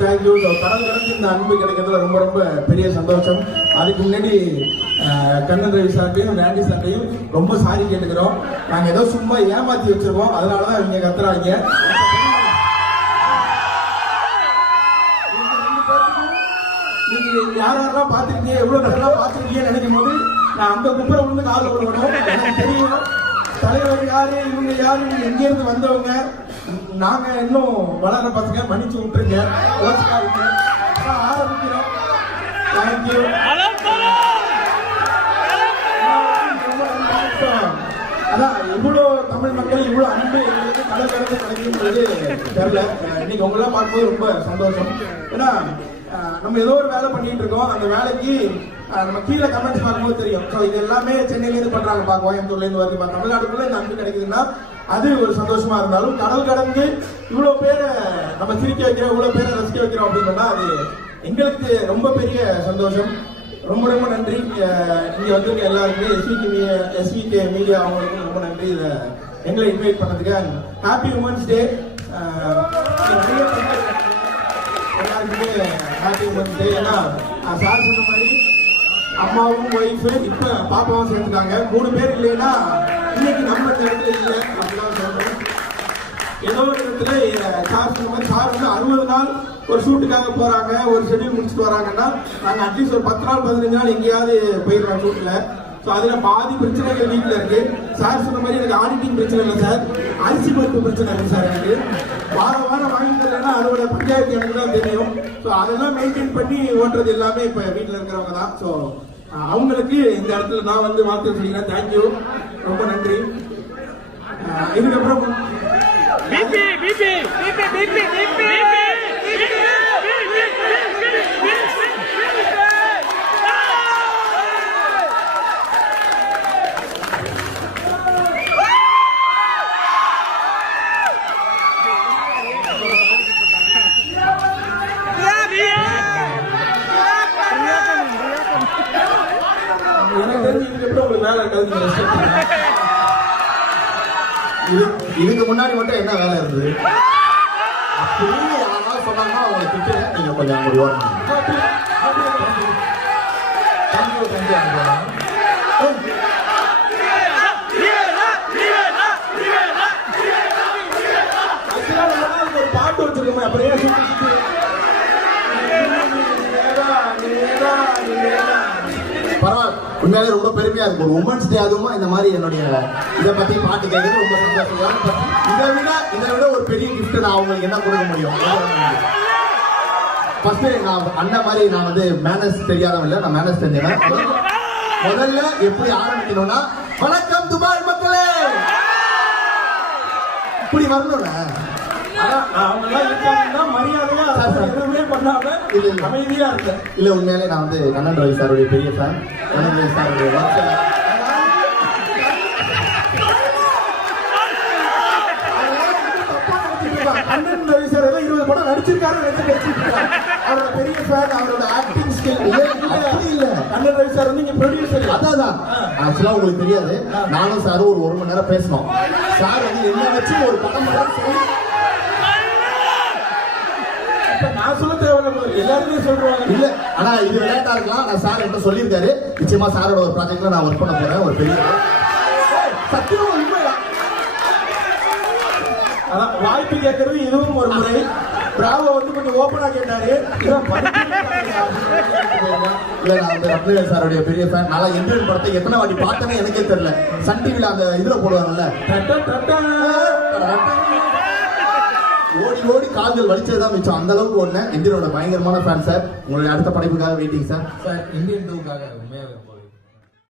Thank you கடல் கடந்து இந்த அன்பு கிடைக்கிறதுல ரொம்ப ரொம்ப பெரிய சந்தோஷம். அதுக்கு முன்னாடி கண்ணன் ரவி சார்ட்டையும் ராண்டி சார்ட்டையும் ரொம்ப சாரி கேட்டுக்கிறோம். நாங்க ஏதோ சும்மா ஏமாத்தி வச்சிருக்கோம், அதனாலதான் இவங்க கத்துறாங்க. நீங்க யாரெல்லாம் பாத்துருக்கீங்க, எவ்வளவு நல்லா பாத்துருக்கீங்கன்னு நினைக்கும் போது நான் அந்த குப்பரை விழுந்து காலில் விடணும். எனக்கு தெரியும் தலைவர் யாரு, இவங்க யாரு, எங்க இருந்து வந்தவங்க. நாங்க இன்னும் வளர பசங்க, மன்னிச்சு விட்டுருங்க, ஆரம்பிக்கிறோம். தேங்க்யூ. அதான் இவ்வளோ தமிழ் மக்கள் இவ்வளோ அன்பு எங்களுக்கு கடல் கடந்து கிடைக்குன்றது தெரியல. இன்னைக்கு உங்களெல்லாம் பார்க்கும்போது ரொம்ப சந்தோஷம். ஏன்னா நம்ம ஏதோ ஒரு வேலை பண்ணிட்டு இருக்கோம், அந்த வேலைக்கு நம்ம கீழே கமெண்ட்ஸ் பார்க்கும்போது தெரியும். ஸோ இது எல்லாமே சென்னையிலேருந்து பண்றாங்கப்பா, கோயம்புத்தூர்லேருந்து வருதுப்பா, தமிழ்நாட்டுக்குள்ள இந்த அன்பு கிடைக்குதுன்னா அது ஒரு சந்தோஷமா இருந்தாலும், கடல் கடந்து இவ்வளவு பேரை நம்ம சிரிக்க வைக்கிறோம், இவ்வளவு பேரை ரசிக்க வைக்கிறோம் அப்படின்னா அது எங்களுக்கு ரொம்ப பெரிய சந்தோஷம். ரொம்ப ரொம்ப நன்றி. இங்க வந்திருக்க எல்லாருக்குமே எஸ்விகே மீடியா அவங்களுக்கும் ரொம்ப நன்றி. இதை எங்களை இன்வைட் பண்ணதுக்கு. ஹாப்பி உமன்ஸ் டே எல்லாருக்குமே. Happy women's day. ஏன்னா சார் சொன்ன மாதிரி அம்மாவும் ஒய்ஃபு இப்ப பாப்பாவும் சேர்ந்துட்டாங்க. 3 பேர் இல்லைன்னா இன்னைக்கு நம்ம இந்த இடத்துல இல்லை அப்படிலாம் சொல்றோம். ஏதோ ஒரு இடத்துல சார் சொன்ன மாதிரி சார் வந்து 60 நாள் ஒரு ஷூட்டுக்காக போறாங்க, ஒரு ஷெட்யூல் முடிச்சுட்டு வராங்கன்னா நாங்கள் அட்லீஸ்ட் ஒரு 10 நாள் 15 நாள் எங்கேயாவது போயிடுறோம் ஷூட்டில். ஸோ அதில் பாதி பிரச்சனைகள் வீட்டில் இருக்கு. சார் சொன்ன மாதிரி எனக்கு ஆடிட்டிங் பிரச்சனை இல்லை சார், அரிசி பருப்பு பிரச்சனை இருக்கு சார். எனக்கு வாரம் வாங்கி தரலன்னா அதோட பஞ்சாயத்து எனக்கு தான் தெரியும். ஸோ அதெல்லாம் மெயின்டைன் பண்ணி ஓட்டுறது எல்லாமே இப்போ வீட்டில் இருக்கிறவங்க தான். ஸோ அவங்களுக்கு இந்த இடத்துல நான் வந்து வாழ்த்து சொல்லிக்கிறேன். தேங்க்யூ, ரொம்ப நன்றி. இதுக்கப்புறம் இதுக்கு முன்னாடி மட்டும் என்ன வேலை இருந்தது? யாராவது சொன்னாங்கன்னா அவங்களை திட்டு நீங்க கொஞ்சம் அங்க ஓடணும். ஒரு பாட்டு வச்சிருக்கோம். அப்புறம் பரவாயில்ல, உண்மையாலே ரொம்ப பெருமையா இருக்கு. ஒரு உமன்ஸ் டே அதுவும் இந்த மாதிரி என்னுடைய இதை பத்தி பாட்டு கேட்கறது ரொம்ப சந்தோஷம். இதை விட ஒரு பெரிய கிஃப்ட் நான் அவங்களுக்கு என்ன கொடுக்க முடியும்? ஃபர்ஸ்ட் நான் அண்ணன் மாதிரி நான் வந்து மேனேஜ் தெரியாதவன் இல்லை, நான் மேனேஜ் தெரிஞ்சேன். முதல்ல எப்படி ஆரம்பிக்கணும்னா, வணக்கம் துபாய் மக்களே, இப்படி வரணும்ல. இல்ல உண்மையிலே நான் வந்து கண்ணன் ரவி சாருடைய பெரிய ஃபேன். கண்ணன் ரவி சாருடைய கண்ணன் ரவி சார் 20 படம் நடிச்சிருக்காரு. அவரோட பெரிய ஃபேன், அவரோட ஆக்டிங் ஸ்கில் இல்ல. கண்ணன் ரவி சார் வந்து இங்க ப்ரொடியூசர். அதான் ஆக்சுவலா உங்களுக்கு தெரியாது, நானும் சாரும் ஒரு 1 மணி நேரம் பேசணும். சார் வந்து என்ன வச்சு ஒரு படம் நான் சொல்ல தேவையில்ல, எல்லாருமே சொல்றாங்க. இல்ல ஆனா இது விளையாட்டா இருக்கலாம். நான் சார் என்ன சொல்லியிருக்காரு, நிச்சயமா சாரோட ஒரு ப்ராஜெக்ட்ல நான் ஒர்க் பண்ண போறேன். ஒரு பெரிய சத்தியம் உண்மைதான். அதான் வாய்ப்பு கேட்கறது இதுவும் ஒரு முறை. பிராவோ வந்து கொஞ்சம் ஓப்பனா கேட்டாரு. இல்ல நான் வந்து ரத்னவேல் சாருடைய பெரிய ஃபேன். நான் எந்திரன் படத்தை எத்தனை வாட்டி பார்த்தேன்னு எனக்கே தெரியல. சன் டிவில அந்த இதுல போடுவாங்கல்ல, ஓடி ஓடி கால்கள் வலிச்சதுதான் மிச்சம். அந்த அளவுக்கு ஒண்ணு எந்திரனோட பயங்கரமான ஃபேன் சார். உங்களுடைய அடுத்த படைப்புக்காக வெயிட்டிங் சார். இந்தியன் 2க்காக உண்மையாக